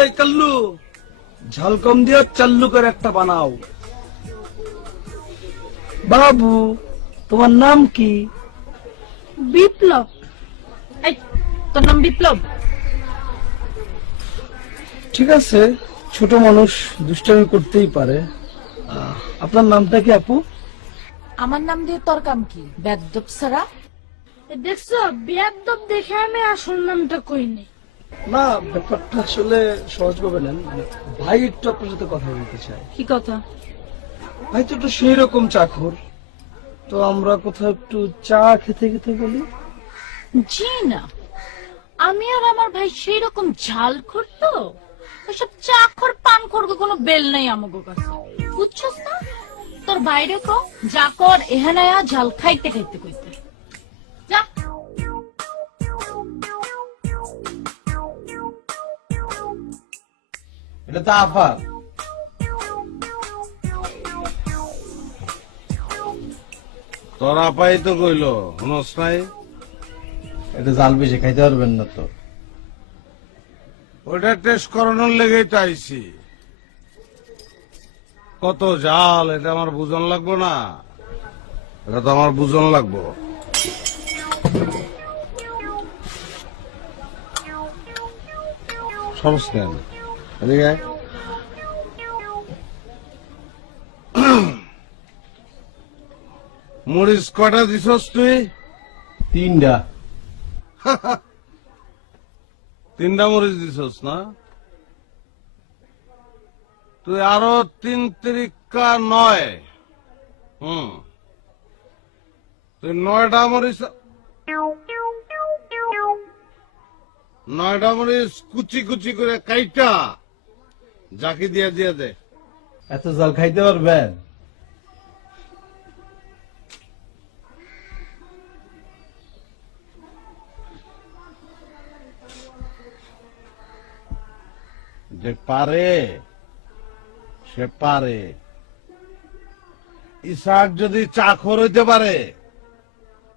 এই কাল্লু, ঝাল কম দিয়ে চাল্লু করে একটা বানাও। বাবু, তোমার নাম কি? বিপ্লব। এই, তোর নাম বিপ্লব? ঠিক আছে, ছোট মানুষ দুষ্টামি করতেই পারে। আপনার নামটা কি আপু? আমার নাম দিয়ে তোর কাম কি? বেদ্যপ সারা। দেখছো, বেয়াদব দেখে আমি আসল নামটা কইনি। না, ব্যাপারটা আসলে সহজভাবে নেন। ভাই একটু আপনার সাথে কথা বলতে চাই। কি কথা? ভাই তো একটু সেই রকম চাকর, তো আমরা কোথাও একটু চা খেতে খেতে বলি। জি না, আমি আর আমার ভাই সেই রকম ঝাল করতো, ওইসব চাকর পান করবো কোনো বেল নাই আমাগো কাছে, বুঝছস না? তোর বাইরে কো যা কর এখানে ঝাল খাইতে খাইতে কইতে যা। এটা তো আফার। তোর আপাই তো কইল হনস নাই। এটা জাল বেশি খাইতে পারবেন না তো। ওইটা টেস্ট করানোর লেগেই তো আইছি। কত জাল এটা আমার বুঝন লাগবো না? এটা তো আমার বুঝন লাগবো। সমস্যা নেই, এদিকে আয়। মরিচ কটা দিছস তুই? 3টা। 3টা মরিচ দিছস না? তুই আরো 3 তিরিকা 9। তুই 9টা মরিচ, 9টা মরিচ কুচি কুচি করে কাইটা জাকি দিয়ে দিয়ে দে। এত জাল খাইতে পারবেন? যে পারে সে পারে। ইসাক যদি চাখর হইতে পারে,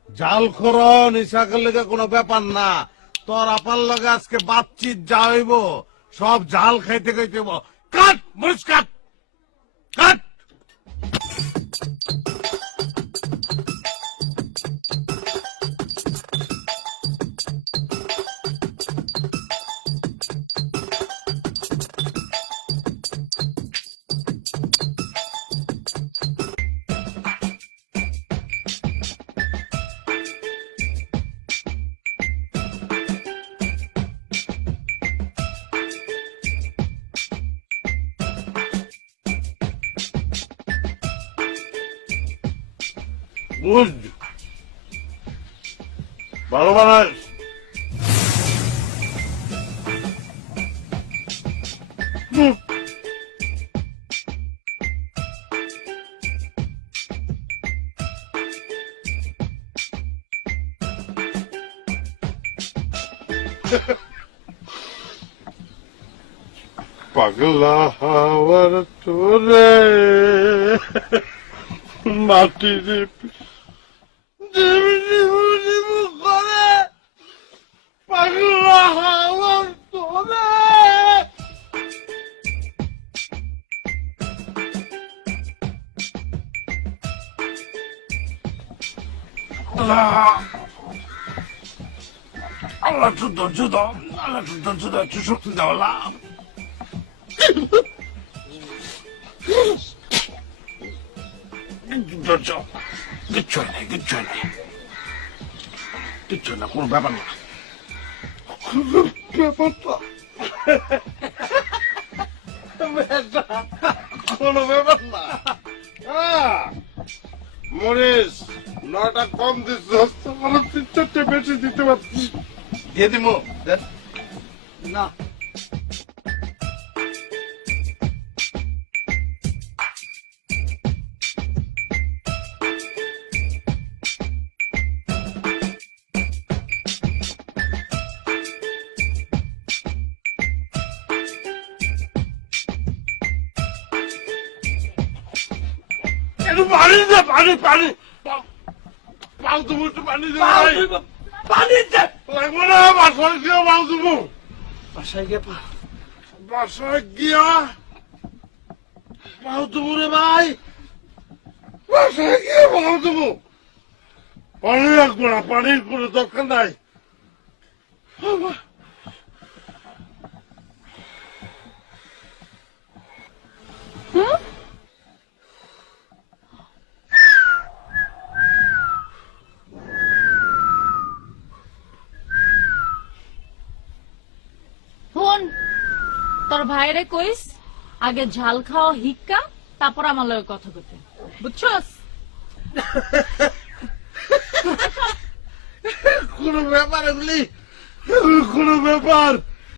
জাল খরন ইসাকের লেগে কোনো ব্যাপার না। তোর আপার লগে আজকে বাতচিত যা হইব সব জাল খাইতে খাইতে হইব। কাট মরিচ কাট, কাট। গুড, ভালো বানাস। পাগলা হাওয়ার তোরে মাটির করে, পাগলা হাওয়ার তোরে। আল্লাহ একটু ধৈর্য দাও, আল্লাহ একটু ধৈর্য দাও, একটু শক্তি দাও আল্লাহ। ধৈর্য, কিচ্ছু হয় নাই, কিচ্ছু হয় নাই, কিচ্ছু না, কোনো ব্যাপার না। কোনো ব্যাপার না। মরিস 9টা কম দিচ্ছ, 3-4টে বেশি দিতে পারছি। দিয়ে দিব না, একটু পানি দে, পানি পানি পাও তুমি, একটু পানি দে ভাই। পানি দে। লাগবে না, বাসায় গিয়ে পাও তুমি। বাসায় গিয়ে বাসায় গিয়া পাও দেবো রে ভাই, বাসায় গিয়ে পাও দেবো। পানি রাখবো না, পানির কোনো দরকার নাই। ফোন তোর ভাইরে কইস আগে ঝাল খাওয়া হিক্কা, তারপর আমার লগে কথা বলতে, বুঝছস? কোনো ব্যাপার এগুলি, কোনো ব্যাপার